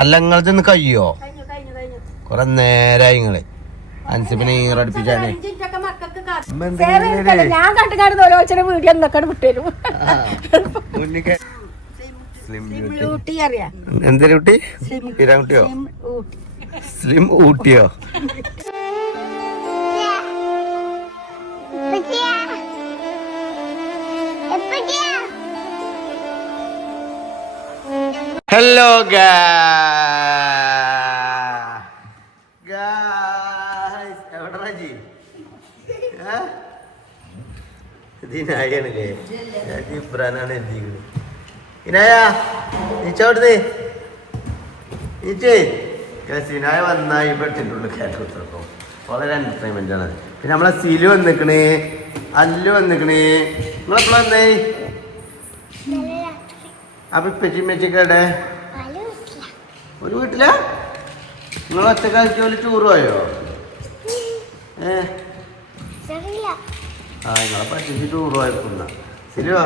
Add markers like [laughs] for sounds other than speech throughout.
അല്ല നിങ്ങളത് ചെന്ന് കഴിയോ? കഴിഞ്ഞു കഴിഞ്ഞു കഴിഞ്ഞു. കൊറേ നേരായി നിങ്ങൾ. അൻസിപ്പിനെ ഇരിക്കട്ടെ. ഞാൻ കണ്ടു കാണുന്ന ഓരോച്ചനെ വീഡിയോ എന്തൊക്കെ വിട്ടുതരും എന്തൊരു കുട്ടി ഊട്ടി. സ്ലിം ഊട്ടിയോ? [laughs] ഹലോ എവിടെ രാജി ഇതിനായാണല്ലേ ഇബ്രാനാണ് എന്തിക്കുന്നത് ഇനായ വന്നായി വളരെ എന്റർടൈൻമെന്റ് ആണ്. പിന്നെ നമ്മളെ സിലു വന്നിക്കണേ. അല്ലു വന്നിക്കണേ. നിങ്ങളെപ്പോഴാ വന്നേ? അപ്പൊ ഇപ്പച്ചി മെച്ചിക്കടെ ഒരു വീട്ടിലാ? നിങ്ങൾ ഒറ്റക്കാലത്ത് ജോലി ടൂർ പോയോ? ഏ? ആ നിങ്ങളെ പറ്റി ടൂർ പോയക്കുന്ന. ശരിയോ?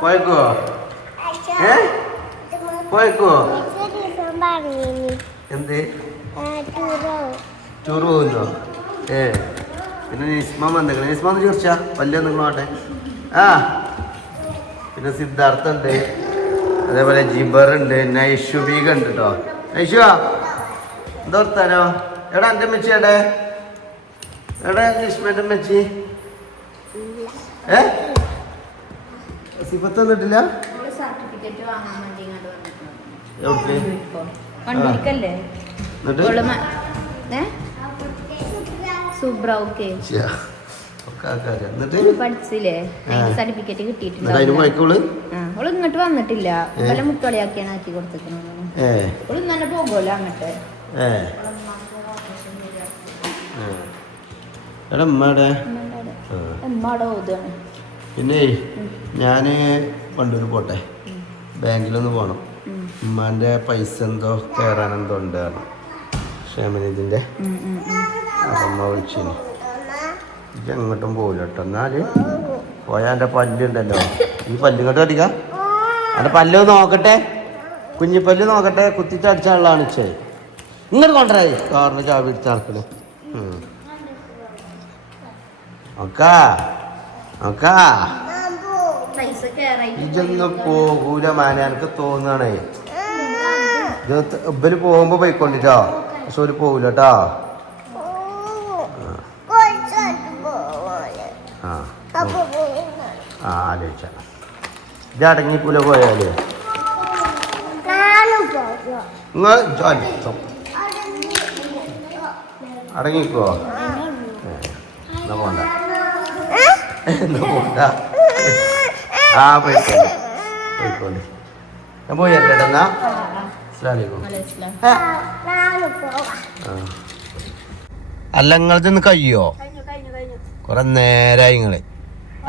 പോയക്കോ ഏ? പോയക്കോ എന്ത്? ടൂർ പോകുന്നോ? ഏ. പിന്നെ നിസ്മാൻ വന്നേക്കണേ. നിസ്മാന്ന് ചോദിച്ചാ വല്ല നിങ്ങളോട്ടെ ആ. പിന്നെ സിദ്ധാർത്ഥ ഉണ്ട് അതേപോലെ ജിബർ ഉണ്ട് നൈഷുബീക ഉണ്ട് കേട്ടോ നൈഷു എന്തോർത്താനോ എടാ എന്റെ മെച്ചി എടെ എടാ നിസ്മന്റെ മെച്ചി ഏ? സിഫത്ത് വന്നിട്ടില്ല? സർട്ടിഫിക്കറ്റ് വാങ്ങാൻ വേണ്ടി ഇങ്ങോട്ട് വന്നിട്ടുണ്ട്. എവിടേക്ക്? കണ്ടിരിക്കല്ലേ എന്നിട്ട്? ഓൾ സർട്ടിഫിക്കറ്റ് ഓൾ ഇങ്ങോട്ട് വന്നിട്ടില്ല. പല മുത്തോളിയാക്കിയാണ് ആക്കി ഇന്നെ പോകുമല്ലോ അങ്ങോട്ട്. പിന്നെ ഞാൻ വണ്ടൂർ പോട്ടെ. ബാങ്കിലൊന്ന് പോകണം ഉമ്മാന്റെ പൈസ എന്തോ കയറാനെന്തോ ഉണ്ടായിരുന്നു ഉണ്ട് പറഞ്ഞു. അമ്മ വിളിച്ചിന്. ഇത് എങ്ങോട്ടും പോകില്ല കേട്ടോ എന്നാൽ പോയാൽ എന്റെ പല്ലുണ്ടല്ലോ. ഈ പല്ല് അടിക്കാം എന്റെ പല്ല് നോക്കട്ടെ. കുഞ്ഞിപ്പല്ല് നോക്കട്ടെ. കുത്തിച്ചടിച്ചാളാണ് ചേ ഇങ്ങോട്ട് കൊണ്ടുവരായി. കാറിന് ചാവി എടുത്ത് നടക്കണേ. പൈസ കയറായിട്ട് ഇതൊന്നും പോകൂല മാന. എനിക്ക് തോന്നണേ. ഇത് ഇവർ പോകുമ്പോ പോയിക്കൊണ്ടിട്ടോ. പക്ഷെ ഒരു പോകൂല കേട്ടോ ഇത് അടങ്ങിക്കൂല പോയാൽ നിങ്ങൾ അടങ്ങിക്കോ? എന്നാ പോണ്ട. എന്നാ പോണ്ട. ആ പോയിക്കോളി. പോയിക്കോളി. ഞാൻ പോയി എന്നാ. അസ്സലാമലൈക്കും. അല്ല നിങ്ങൾ ചെന്ന് കഴിയോ കൊറേ നേരായി നിങ്ങൾ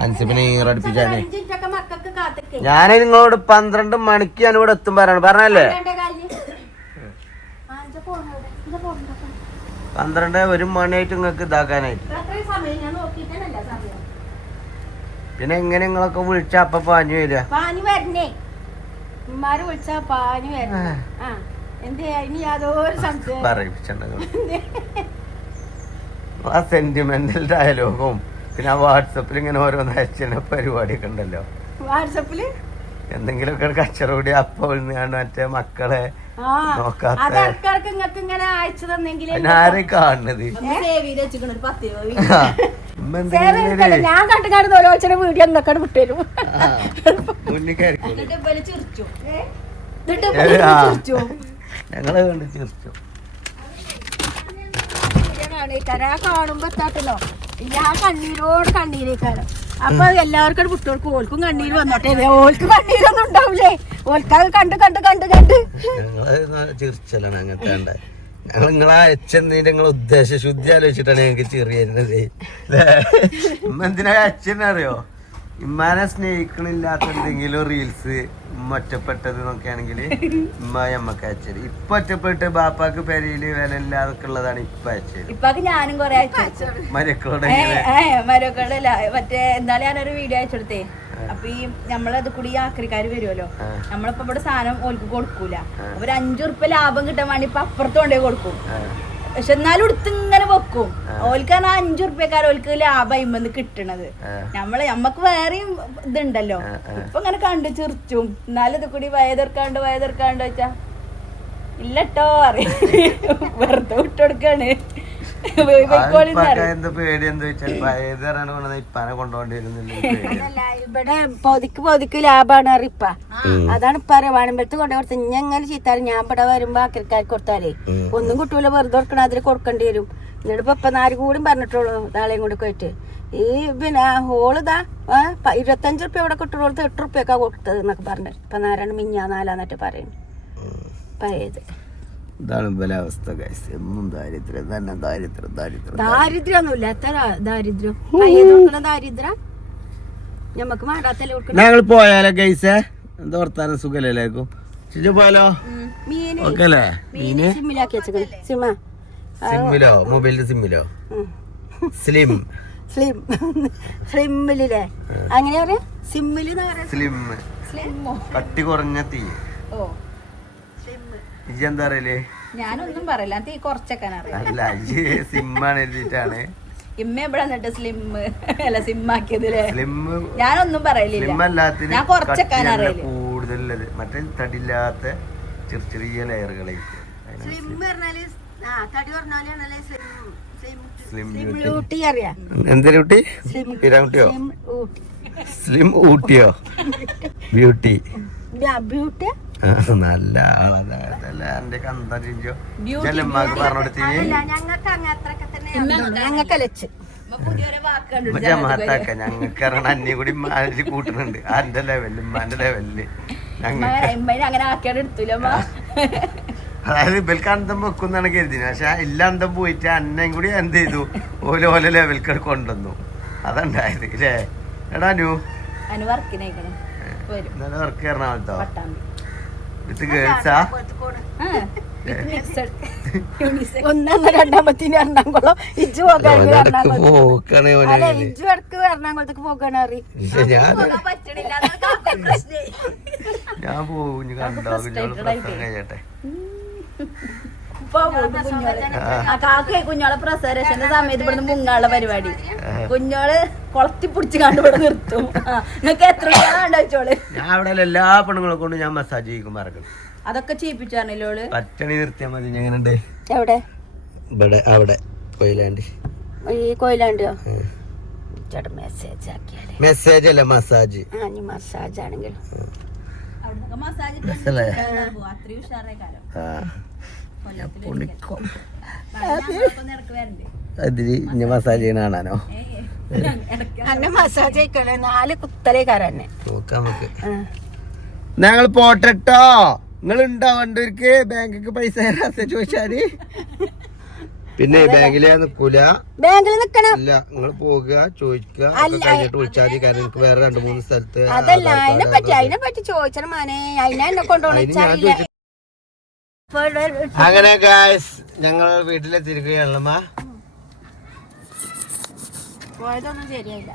അൻസിപ്പിനെ കാത്തിക്കേ ഞാൻ നിങ്ങളോട് പന്ത്രണ്ട് മണിക്ക് ഞാൻ ഇവിടെ എത്തും പറയണം പറഞ്ഞല്ലേ? പന്ത്രണ്ട് ഒരു മണിയായിട്ട് നിങ്ങൾക്ക് ഇതാക്കാനായിട്ട്. പിന്നെ എങ്ങനെ നിങ്ങളൊക്കെ വിളിച്ച അപ്പൊ പാഞ്ഞു വരിക? വരണേ. വിളിച്ചാ വരണേ. എന്തേ ഇനി യാതൊരു സംശയം പറയിപ്പിച്ചിട്ടുണ്ടെങ്കിൽ ആ സെന്റിമെന്റൽ ഡയലോഗും പിന്നെ ആ വാട്സപ്പിൽ ഇങ്ങനെ ഓരോന്ന് അയച്ചുന്ന പരിപാടിയൊക്കെ ഉണ്ടല്ലോ. വാട്സപ്പിൽ? എന്തെങ്കിലുമൊക്കെ കച്ചറ അപ്പോൾ മറ്റേ മക്കളെ നോക്കാത്ത ആരെ കാണുന്നത്? എന്തെങ്കിലും ഞാൻ കണ്ടു ഓരോച്ചനെ വീഡിയോ എന്തൊക്കെ വിട്ടരും. ഞങ്ങളെ കണ്ട് ചിരിച്ചു. കാണുമ്പോ എത്താട്ടല്ലോ ഞാൻ കണ്ണീരോട് കണ്ണീരേക്കാരം. അപ്പൊ എല്ലാവർക്കും കുട്ടികൾക്ക് ഓൽക്കും കണ്ണീര് വന്നോട്ടെ. ദേ, ഓൽക്ക് കണ്ണീരൊന്നും ഉണ്ടാവില്ലേ ഓൽക്കത് കണ്ട് കണ്ട് കണ്ട് കണ്ട്. ചിരിച്ചലാണ് അങ്ങനത്തെ ഞങ്ങൾ നിങ്ങളെ അച്ഛന്റെ നിങ്ങളെ ഉദ്ദേശ ശുദ്ധി ആലോചിച്ചിട്ടാണ് ഞങ്ങൾക്ക് ചെറിയ വരുന്നത് ഉമ്മ എന്തിനാ അച്ഛനറിയോ ഇമ്മാനെ സ്നേഹിക്കണില്ലാത്ത എന്തെങ്കിലും റീൽസ് ഒറ്റപ്പെട്ടത് നോക്കുകയാണെങ്കിൽ ഉമ്മ നമ്മക്ക് അയച്ചത്. ഇപ്പൊ ഒറ്റപ്പെട്ട് ബാപ്പാക്ക് പെരയിൽ വില ഇല്ലാതൊക്കെ ഉള്ളതാണ് ഇപ്പൊ അയച്ചത്. ഇപ്പൊക്കെ ഞാനും കൊറേ അയച്ചു മരക്കളോട് മരൊക്കെടല്ല മറ്റേ എന്നാലും ഞാനൊരു വീഡിയോ അയച്ചെടുത്തേ. അപ്പൊ ഈ നമ്മളത് കൂടി ഈ ആക്രിക്കാര് വരുമല്ലോ നമ്മളിപ്പോ ഇവിടെ സാധനം ഓൽക്ക് കൊടുക്കൂല. അപ്പൊ ഒരു അഞ്ചു റുപ്യ ലാഭം കിട്ടാൻ വേണ്ടി ഇപ്പൊ അപ്പുറത്ത് കൊണ്ടേ കൊടുക്കും. പക്ഷെ എന്നാലും എടുത്ത് ഇങ്ങനെ വെക്കും ആ. ഓൽക്കാണ് അഞ്ചു റുപ്യക്കാർ ഓൽക്ക് ലാഭം കിട്ടണത് ആ. നമ്മൾ നമ്മക്ക് വേറെയും ഇതുണ്ടല്ലോ ആ, ആ. ഇപ്പൊ ഇങ്ങനെ കണ്ടു ചിറിച്ചും എന്നാലും ഇത് കൂടി വയതെർക്കാണ്ട് വയതെർക്കാണ്ട് വെച്ചാ ഇല്ലട്ടോ അറിയാം വെറുതെ വിട്ടുകൊടുക്കാണ് ഇവിടെ പൊതിക്ക് പൊതിക്ക് ലാഭാണ് അറിയിപ്പ അതാണ് ഇപ്പ അറിയാം വാണിമ്പലത്ത് കൊണ്ടു കൊടുത്ത് ഞാൻ എങ്ങനെ ചീത്താറ് ഞാൻ ഇവിടെ വരുമ്പോ ആക്രിക്കാർക്ക് കൊടുത്താലേ ഒന്നും കിട്ടൂല വെറുതെ കൊടുക്കണ അതിൽ കൊടുക്കേണ്ടി വരും. എന്നിട്ട് ഇപ്പൊ ഇപ്പൊ നാല് കൂടി പറഞ്ഞിട്ടുള്ളൂ നാളെയും കൂടി പോയിട്ട്. ഈ പിന്നെ ഹോളിതാ ഇതാ ഇരുപത്തഞ്ചു റുപ്യ ഇവിടെ കിട്ടുള്ളൂ എട്ട് റുപ്യൊക്കെ കൊടുത്തത് എന്നൊക്കെ പറഞ്ഞു. ഇപ്പൊ നാരായണ മിഞ്ഞാ നാലാന്നിട്ട് പറയുന്നു. പഴയത്. ഇതാണ് ബലാവസ്ഥ ഗൈസ് എന്നും ദാരിദ്ര്യം. തന്നെ ദാരിദ്ര്യം ദാരിദ്ര്യം ദാരിദ്ര്യമൊന്നുമില്ല എത്ര ദാരിദ്ര്യം? ദാരിദ്ര്യം? ഞമ്മക്ക് മാടാത്തല്ലേ ഞങ്ങൾ പോയാലോ ഗൈസേ എന്താ വർത്താനം? സുഖല്ലേ ചിജു പോയാലോ? ഓക്കെ അല്ലേ മീന് സിമ്മിലോ മൊബൈലിന്റെ സിമ്മിലോ? സ്ലിം. സ്ലിം. സ്ലിമ്മിലേ അങ്ങനെ പറയാ? സിമ്മിൽ സ്ലിം. കട്ടി കുറഞ്ഞ തീ. ഓ. ഇജി എന്താ ഞാനൊന്നും പറയില്ല. തീ കുറച്ചൊക്കെ അല്ല ഇജി സിമ്മാണ് എഴുതിയിട്ടാണ്. ഇമ്മ എവിടെ സ്ലിം അല്ല സിം ആക്കിയതില്ലേ? ഞാനൊന്നും പറയലില്ല. ഞാൻ കുറച്ചൊക്കെ കൂടുതലുള്ളത്. മറ്റേ തടില്ലാത്ത ചെറിയ ചെറിയ ലെയറുകളെ. സ്ലിം എന്തൊരു ഊട്ടിയോ? [laughs] ബ്യൂട്ടി ബ്യൂട്ടി [laughs] നല്ല എന്റെ കന്തോ Beauty, ചെല്ലമ്മക്ക് പറഞ്ഞോടത്തിന് ഞങ്ങൾക്ക് ജമാത്താക്ക കാരണം അന്യ കൂടി മാനേജ് കൂട്ടുന്നുണ്ട്. ആന്റെ ലെവലിൽ ഉമ്മാന്റെ ലെവലിൽ അതായത് ഇവൽക്ക് അന്തം വെക്കുന്നാണ് കരുതിന്. പക്ഷെ ഇല്ല അന്തം പോയിട്ട് അന്നയും കൂടി എന്ത് ചെയ്തു? ഓല ഓല ലെവൽക്ക് കൊണ്ടുവന്നു. അതുണ്ടായത് അല്ലേ എടാ അനു. വർക്ക് എറണാകുളത്തോ വിത്ത് ഗേൾസാ ഒന്നാം രണ്ടാമത്തിന് എറണാകുളം ഇജ്ജു അല്ല ഇജ്ജു ഇടയ്ക്ക് എറണാകുളത്തേക്ക് പോകാൻ അറി ഞാൻ പോകും ഞാൻ പോകും ഇനി കണ്ടോ കുഞ്ഞോൾ. പ്രസവം കഴിയട്ടെ കാക്കേ കുഞ്ഞോളെ പ്രസവരക്ഷന്റെ സമയത്ത് ഇവിടുന്ന് മുങ്ങാനുള്ള പരിപാടി. കുഞ്ഞോൾ കൊളത്തി പിടിച്ച് കണ്ടു ഇവിടെ നിർത്തും. നിങ്ങക്ക് എത്ര കുട്ടികളാണ്ട് ഞാൻ അവിടെ എല്ലാ പെണ്ണുങ്ങളെ കൊണ്ട് ഞാൻ മസാജ് ചെയ്യിക്കും മറക്കണം അതൊക്കെ ചെയ്യിപ്പിച്ചാണല്ലോൾ പച്ചണി നിർത്തിയാൽ മതി ഞാൻ എവിടെ? ഇവിടെ അവിടെ കൊയിലാണ്ട്. ഈ കൊയിലാണ്ടോ ചേട്ടാ മെസ്സേജ് ആക്കിയാലേ. മെസ്സേജ് അല്ല മസാജ് ആ നീ മസാജ് ആണെങ്കിൽ മനസ്സിലായോ? ആ അതിൽ ഇനി മസാജ് ചെയ്യണ കാണാനോ? അന്നെ മസാജ് നാല് നോക്കാം നമുക്ക്. ഞങ്ങൾ പോട്ടെട്ടോ. നിങ്ങൾ ഉണ്ടാവണ്ടവർക്ക് ബാങ്കിക്ക് പൈസ തരാത്ത ചോദിച്ചാൽ. പിന്നെ ബാങ്കിൽ ഞാൻ നിക്കൂല. ബാങ്കിൽ നിക്കണം. ഇല്ല നിങ്ങൾ പോകുക ചോദിക്കുക ഒക്കെ കഴിഞ്ഞിട്ട് വിളിച്ചാൽ മതി കാരണം എനിക്ക് വേറെ രണ്ട് മൂന്ന് സ്ഥലത്ത് അതല്ല അതിനെ പറ്റി അതിനെ പറ്റി ചോദിച്ചാൽ മാനെ. അതിനെ എന്നെ കൊണ്ടുപോകണം അങ്ങനെ ഗായ്സ് ഞങ്ങൾ ശരിയായില്ല.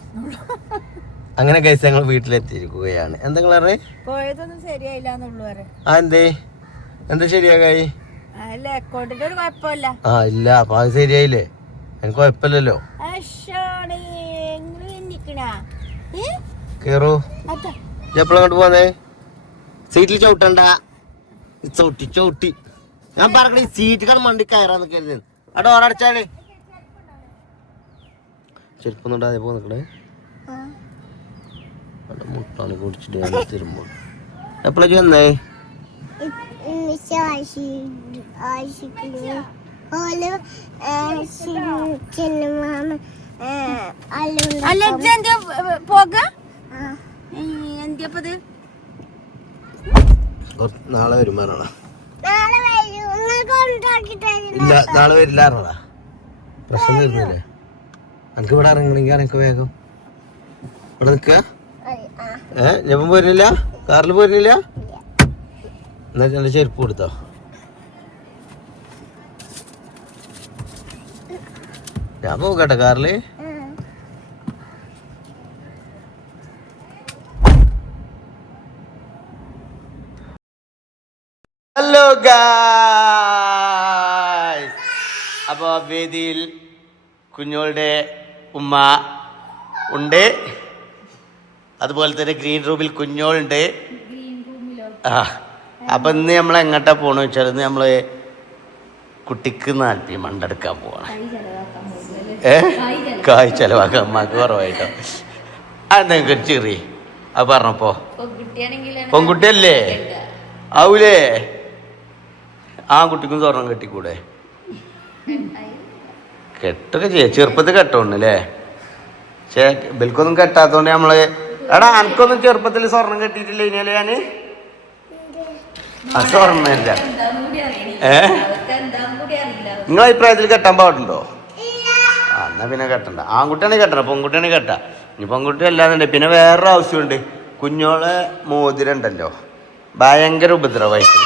അങ്ങനെ ഗൈസ് ഞങ്ങൾ വീട്ടിലെത്തിയിരിക്കുകയാണ്. എന്തെങ്കിലും പറഞ്ഞേ? പോയതൊന്നും ശരിയായില്ല ആ എന്തേ? എന്താ ശരിയാകായി ആ ഇല്ല അപ്പൊ അത് ശരിയായില്ലേ? എനിക്ക്? ഏ? കേറൂ. എപ്പോഴങ്ങോട്ട് പോന്നേ? സീറ്റിൽ ചവിട്ടണ്ട. ചവിട്ടി ചവിട്ടി. ഞാൻ പറഞ്ഞ സീറ്റ് കണ്ട് മണ്ടി കയറാന്ന് കരുതി ആ ഡോറടച്ചാണ് ചെരുപ്പൊന്നും ഇടാതെ പോ നിക്കണേ. അവിടെ മുട്ടാണ് കുടിച്ചിട്ട് ഞാൻ എപ്പോഴേക്ക് എപ്പോഴാ വന്നേ? നാളെ വരുമാനാണ് നാളെ ഇല്ല നാളെ വരില്ല അറിഞ്ഞതാ പ്രശ്നം ഇവിടെ വേഗം. ഇവിടെ നിൽക്കുക ഏ ഞാൻ പോരുന്നില്ല? കാറിൽ പോരുന്നില്ല? എന്നാ എന്റെ ചെരുപ്പ് കൊടുത്തോ. ഞാൻ പോകട്ടെ കാറിൽ. ഹലോ ഗാ വേദിയിൽ കുഞ്ഞോളുടെ ഉമ്മ ഉണ്ട്. അതുപോലെ തന്നെ ഗ്രീൻ റൂമിൽ കുഞ്ഞോളുണ്ട് ആ അപ്പൊ ഇന്ന് നമ്മൾ എങ്ങോട്ടാ പോണെന്ന് വെച്ചാൽ ഇന്ന് നമ്മൾ കുട്ടിക്ക് നാൽപ്പി മണ്ടെടുക്കാൻ പോവാണ്. ഏ? കായ് ചെലവാക്കാൻ അമ്മയ്ക്ക് കുറവായിട്ടോ. അതെന്തെങ്കിലും ഒരു ചെറിയ അത് പറഞ്ഞപ്പോ. പെൺകുട്ടിയല്ലേ? ആവൂലേ? ആ കുട്ടിക്കും സ്വർണം കെട്ടിക്കൂടെ? കെട്ടൊക്കെ ചെയ്യാം. ചെറുപ്പത്തിൽ കെട്ടോണ്ടല്ലേ പക്ഷേ ഇവൽക്കൊന്നും കെട്ടാത്തോണ്ട് നമ്മൾ എടാ അനക്കൊന്നും ചെറുപ്പത്തിൽ സ്വർണം കെട്ടിയിട്ടില്ല ഇനിയല്ലേ ഞാൻ? ആ സ്വർണല്ല ഏ? നിങ്ങൾ അഭിപ്രായത്തിൽ കെട്ടാൻ പാടുണ്ടോ? ആ എന്നാ പിന്നെ കെട്ടണ്ട. ആൺകുട്ടിയാണെങ്കിൽ കെട്ടണം പെൺകുട്ടിയാണെങ്കിൽ കെട്ടാ. ഇനി പെൺകുട്ടി അല്ലാന്നുണ്ട് പിന്നെ വേറൊരു ആവശ്യമുണ്ട്. കുഞ്ഞോളെ മോതിരം ഉണ്ടല്ലോ ഭയങ്കര ഉപദ്രവമായിട്ട്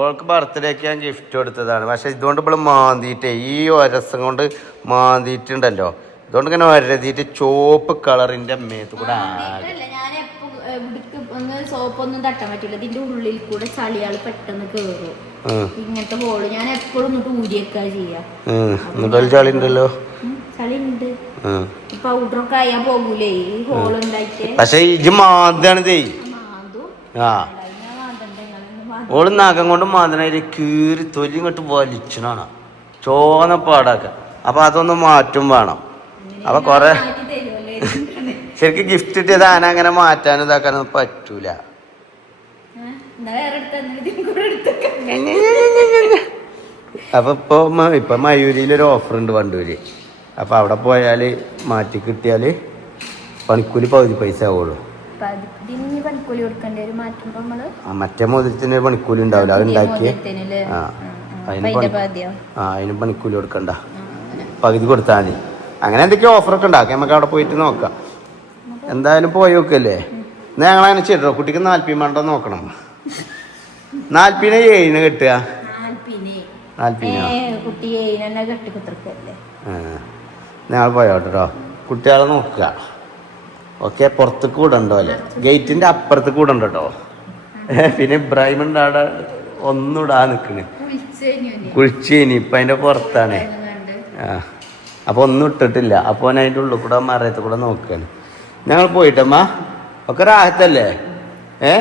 ഓൾക്ക് ബർത്ത്ഡേക്ക് ഞാൻ ഗിഫ്റ്റ് കൊടുത്തതാണ്. പക്ഷേ ഇതുകൊണ്ട് ഇപ്പോൾ മാന്തിയിട്ടേ. ഈ ഒരസം കൊണ്ട് മാന്തിയിട്ടുണ്ടല്ലോ. ഇതുകൊണ്ട് ഇങ്ങനെ ഒരതിയിട്ട് ചോപ്പ് കളറിന്റെ മേത്ത് കൂടെ സോപ്പൊന്നും തട്ടാൻ പറ്റില്ല. ഇതിന്റെ ഉള്ളിൽ കൂടെ ചളിയാൾ പെട്ടെന്ന് കേറും. ഇങ്ങനത്തെ ബോൾ ഞാൻ എപ്പോഴും ഇങ്ങോട്ട് ഊരിയേക്കാ ചെയ്യാ. ചളി ഉണ്ടല്ലോ. ചളി ഉണ്ട്. പൗഡറൊക്കെ ആയാ പോകൂലേ. ഈ ഹോൾ ഉണ്ടായിട്ട്. പക്ഷെ ഇജ് മാന്താണിതേ ആ. ഓൾ നഖം കൊണ്ട് മാന്തനായിട്ട് കീറി തൊലി ഇങ്ങോട്ട് വലിച്ചണാണ്. ചോന്ന പാടാക്ക. അപ്പൊ അതൊന്ന് മാറ്റും വേണം. അപ്പൊ കൊറേ ശരിക്കും ഗിഫ്റ്റ് ഇട്ട് ആന അങ്ങനെ മാറ്റാനും ഇതാക്കാനൊന്നും പറ്റൂല. അപ്പൊ ഇപ്പൊ ഇപ്പൊ മയൂരിയിൽ ഒരു ഓഫർ ഉണ്ട് വണ്ടൂര്. അപ്പൊ അവിടെ പോയാൽ മാറ്റി കിട്ടിയാൽ പണിക്കൂലി പകുതി പൈസ ആവുള്ളൂ. അപ്പൊ പണിക്കൂലി കൊടുക്കേണ്ടി വരും. മാറ്റുമ്പോ നമ്മൾ ആ മറ്റേ മോതിരത്തിന് ഒരു പണിക്കൂലി ഉണ്ടാവില്ല. അത് ഉണ്ടാക്കിയ? ആ. അതിന് പണിക്കൂലി കൊടുക്കണ്ട. പകുതി കൊടുത്താൽ മതി. അങ്ങനെ എന്തൊക്കെയോ ഓഫറൊക്കെ ഉണ്ടാക്കാം നമുക്ക് അവിടെ പോയിട്ട് നോക്കാം. എന്തായാലും പോയി നോക്കല്ലേ? എന്നാ ഞങ്ങൾ അങ്ങനെ ചെയ്തോ കുട്ടിക്ക് നാൽപ്പി മണ്ടോ നോക്കണം. നാൽപ്പിനെ ഏഴിന് കെട്ടുക. ഞങ്ങൾ പോയോട്ടോ കുട്ടികളെ നോക്കുക. ഓക്കെ പുറത്ത് കൂടെ ഉണ്ടോ അല്ലേ? ഗേറ്റിന്റെ അപ്പുറത്ത് കൂടെ ഉണ്ട് കേട്ടോ പിന്നെ ഇബ്രാഹിമുണ്ട് അവിടെ ഒന്നുടാ നിൽക്കണ് കുഴിച്ചേനി ഇപ്പൊ അതിന്റെ പുറത്താണ്. ആ അപ്പൊ ഒന്നും ഇട്ടിട്ടില്ല. അപ്പൊ ഞാൻ അതിന്റെ ഉള്ളിൽ കൂടെ മറയത്ത് കൂടെ നോക്കാണ്. ഞങ്ങൾ പോയിട്ടമ്മ ഒക്കെ റാഹത്തല്ലേ? ഏ?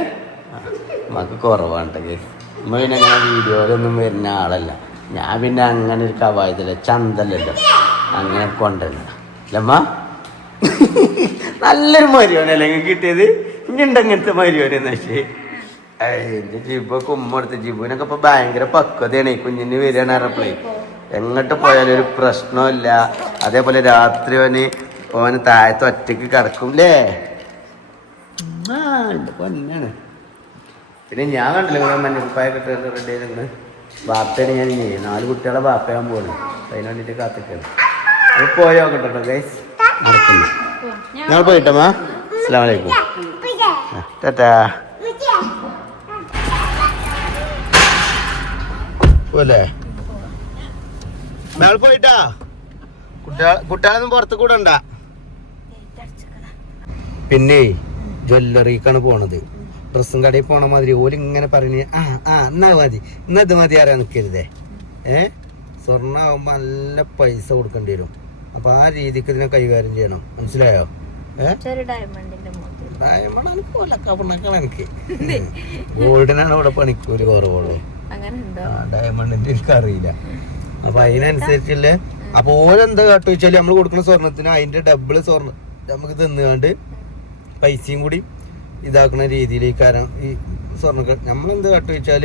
നമുക്ക് കുറവാണ്ടെങ്കിൽ അമ്മ പിന്നെ അങ്ങനെ വീഡിയോയിലൊന്നും വരുന്ന ആളല്ല. ഞാൻ പിന്നെ അങ്ങനെ ഒരു കവായത്തില്ല ചന്തല്ലല്ലോ. അങ്ങനെ കൊണ്ടല്ല അല്ലമ്മ നല്ലൊരു നിങ്ങൾക്ക് കിട്ടിയത്? ഇനി ഉണ്ട് അങ്ങനത്തെ മരിയോനെന്ന് വെച്ചേ എന്റെ ജിബൊക്കെ ഉമ്മ എടുത്ത് ജിബുവിനൊക്കെ ഇപ്പൊ ഭയങ്കര പക്വതയാണ്. കുഞ്ഞിന് വരികയാണ് പറഞ്ഞപ്പോഴേ. എങ്ങോട്ട് പോയാലും ഒരു പ്രശ്നമില്ല അതേപോലെ രാത്രി അവന് ഓന് താഴത്ത് ഒറ്റയ്ക്ക് കിടക്കും അല്ലേ പൊന്നാണ്. പിന്നെ ഞാൻ കണ്ടില്ല മഞ്ഞപ്പായ കിട്ടുന്നത് റെഡി ആയിരുന്നു ബാപ്പയാണ് ഞാൻ ഇനി നാല് കുട്ടികളെ ബാപ്പയാകാൻ പോകുന്നു അതിന് വേണ്ടിയിട്ട് കാത്തിക്കാണ്. അത് പോയോ കേട്ടോ ഗൈസ് നടക്കുന്നു. ഞങ്ങൾ പോയിട്ടമ്മ? അസ്സാം വലൈക്കും ടാറ്റാ. പോലെ ഞങ്ങൾ പോയിട്ടാ? കുട്ടികളെ കുട്ടികളൊന്നും പുറത്ത് കൂടെ ഉണ്ടാ? പിന്നെ ജ്വല്ലറിക്കാണ് പോണത്. ഡ്രസ്സും കടയിൽ പോണ മാതിരി ഓലിങ്ങനെ ഇങ്ങനെ പറഞ്ഞ് ആ ആ എന്നാ മതി എന്നാ ഇത് മതി ആരാ നിൽക്കരുതേ ഏ? സ്വർണ ആകുമ്പോ നല്ല പൈസ കൊടുക്കേണ്ടി വരും. അപ്പൊ ആ രീതിക്ക് ഇതിനെ കൈകാര്യം ചെയ്യണം. മനസ്സിലായോ? ഡയമണ്ട് എനിക്ക്. അറിയില്ല എനിക്ക് ഗോൾഡിനാണ് ഇവിടെ പണിക്കൂലി കുറവുള്ളൂ. ഡയമണ്ടിന്റെ എനിക്കറിയില്ല അപ്പൊ അതിനനുസരിച്ചുള്ള അപ്പൊ ഓരെന്താ കാട്ടു വെച്ചാൽ നമ്മൾ കൊടുക്കുന്ന സ്വർണത്തിന് അതിന്റെ ഡബിൾ സ്വർണം നമുക്ക് തിന്നുകാണ്ട് പൈസയും കൂടി ഇതാക്കുന്ന രീതിയിലേക്കാരം ഈ സ്വർണ നമ്മളെന്ത് കാട്ടു വെച്ചാൽ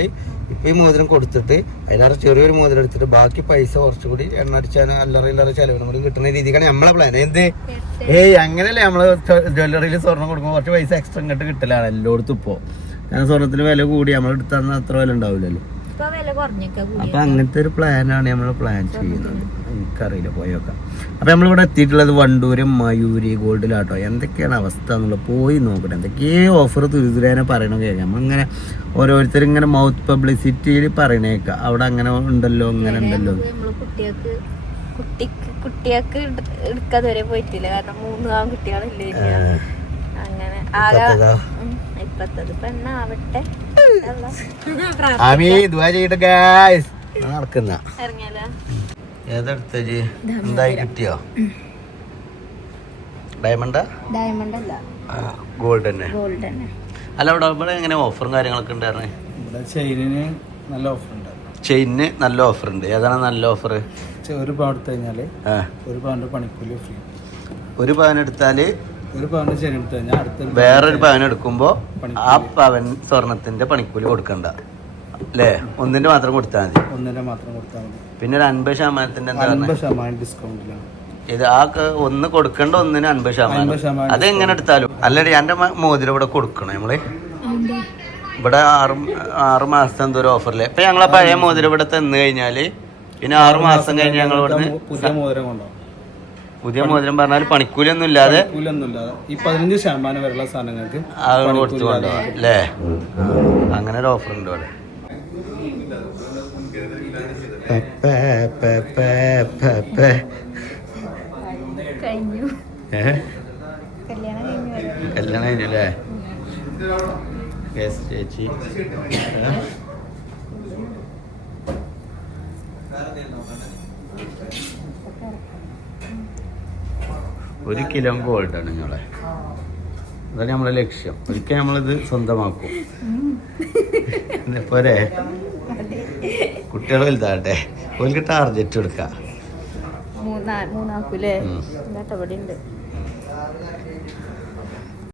ഇപ്പൊ ഈ മോതിരം കൊടുത്തിട്ട് അതിലേറെ ചെറിയൊരു മോതിരം എടുത്തിട്ട് ബാക്കി പൈസ കുറച്ചുകൂടി എണ്ണ അടിച്ചാൽ അല്ലറ ഇല്ലറ ചെലവിനും കൂടി കിട്ടുന്ന രീതിക്കാണ് നമ്മളെ പ്ലാൻ എന്ത്? ഏയ് അങ്ങനെയല്ലേ നമ്മൾ ജ്വല്ലറിയിൽ സ്വർണം കൊടുക്കുമ്പോൾ കുറച്ച് പൈസ എക്സ്ട്രാ ഇങ്ങോട്ട് കിട്ടലാണ് എല്ലായിടത്തും ഇപ്പോ. കാരണം സ്വർണത്തിന് വില കൂടി നമ്മൾ എടുത്താൽ അത്ര വില ഉണ്ടാവില്ലല്ലോ. അപ്പൊ അങ്ങനത്തെ ഒരു പ്ലാനാണ് നമ്മൾ പ്ലാൻ ചെയ്യുന്നത്. എനിക്കറിയില്ല പോയൊക്കെ അപ്പോൾ നമ്മളിവിടെ എത്തിയിട്ടുള്ളത് വണ്ടൂരും മയൂരി ഗോൾഡിലാട്ടോ എന്തൊക്കെയാണ് അവസ്ഥ എന്നുള്ളത് പോയി നോക്കട്ടെ. എന്തൊക്കെയോ ഓഫർ തുരിതുരേനെ പറയണ കേൾക്കാം. നമ്മളിങ്ങനെ ഓരോരുത്തർ ഇങ്ങനെ മൗത്ത് പബ്ലിസിറ്റിയിൽ പറയണേക്കാം അവിടെ അങ്ങനെ ഉണ്ടല്ലോ ഇങ്ങനെ ഉണ്ടല്ലോ. കുട്ടികൾക്ക് കുട്ടിക്ക് കുട്ടികൾക്ക് എടുക്കാതെ വരെ പോയിട്ടില്ല. കാരണം മൂന്ന് ആൺകുട്ടികളില്ലേ അങ്ങനെ ആകെ ഇപ്പത്തതാ? പെണ്ണാവട്ടെ ആമീ ദുആ ചെയ്യട്ടെ ഗായ്സ് നടക്കുന്ന. ഇറങ്ങിയാലോ? ഏതെടുത്ത ജി എന്തായി കിട്ടിയോ? ഡയമണ്ടാ ഡയമണ്ട്? അല്ല ഗോൾഡ് തന്നെ ഗോൾഡ് തന്നെ അല്ല ഇവിടെ ഇവിടെ എങ്ങനെ ഓഫറും കാര്യങ്ങളൊക്കെ ഉണ്ടായിരുന്നേ? ഇവിടെ ചെയിനിന് നല്ല ഓഫർ ഉണ്ട് ചെയിനിന് നല്ല ഓഫർ ഉണ്ട് ഏതാണ് നല്ല ഓഫർ ഒരു പവൻ എടുത്തു കഴിഞ്ഞാൽ ഒരു പവന്റെ പണിക്കൂലി ഫ്രീ. ഒരു പവൻ എടുത്താൽ ഒരു പവൻ ചെയിൻ എടുത്തു കഴിഞ്ഞാൽ അടുത്ത വേറൊരു പവൻ എടുക്കുമ്പോൾ ആ പവൻ സ്വർണത്തിന്റെ പണിക്കൂലി കൊടുക്കണ്ട. അല്ലേ? ഒന്നിന്റെ മാത്രം കൊടുത്താൽ മതി. ഒന്നിന്റെ മാത്രം കൊടുത്താൽ മതി. പിന്നെ ഒരു അൻപത് ശതമാനത്തിന്റെ അൻപത് ശതമാനം ഡിസ്കൗണ്ടിലാണ് ഇത് ആ ഒന്ന് കൊടുക്കേണ്ട ഒന്നിന് അൻപത് ശതമാനം. അത് എങ്ങനെ എടുത്താലും. അല്ലടി എന്റെ മോതിരം ഇവിടെ കൊടുക്കണം നമ്മൾ. ഇവിടെ ആറ് ആറ് മാസം എന്തോ ഒരു ഓഫറിൽ ഇപ്പൊ ഞങ്ങളെ പഴയ മോതിരം ഇവിടെ തന്നു കഴിഞ്ഞാൽ പിന്നെ ആറ് മാസം കഴിഞ്ഞ് ഞങ്ങൾ ഇവിടുന്ന് പുതിയ മോതിരം കൊണ്ടുപോകും പുതിയ മോതിരം പറഞ്ഞാൽ പണിക്കൂലി ഒന്നും ഇല്ലാതെ ഈ പതിനഞ്ച് ശതമാനം വരെയുള്ള സാധനങ്ങൾക്ക് ആളുകൾ കൊടുത്തു കൊണ്ടുപോകാം. അല്ലേ? അങ്ങനെ ഒരു ഓഫർ ഉണ്ടോ ഇവിടെ. കഴിഞ്ഞു? കല്യാണം കഴിഞ്ഞു ചേച്ചി? ഒരു കിലോ ഗോൾഡാണ് നിങ്ങളെ അതാണ് നമ്മളെ ലക്ഷ്യം. ഒരിക്കൽ നമ്മളിത് സ്വന്തമാക്കും. പോരെ? കുട്ടികൾ വലുതാകട്ടെ. ഓൽക്ക് ടാർജറ്റ് കൊടുക്കാം മൂന്നാ മൂന്നാക്കൂലേ? ഉണ്ട്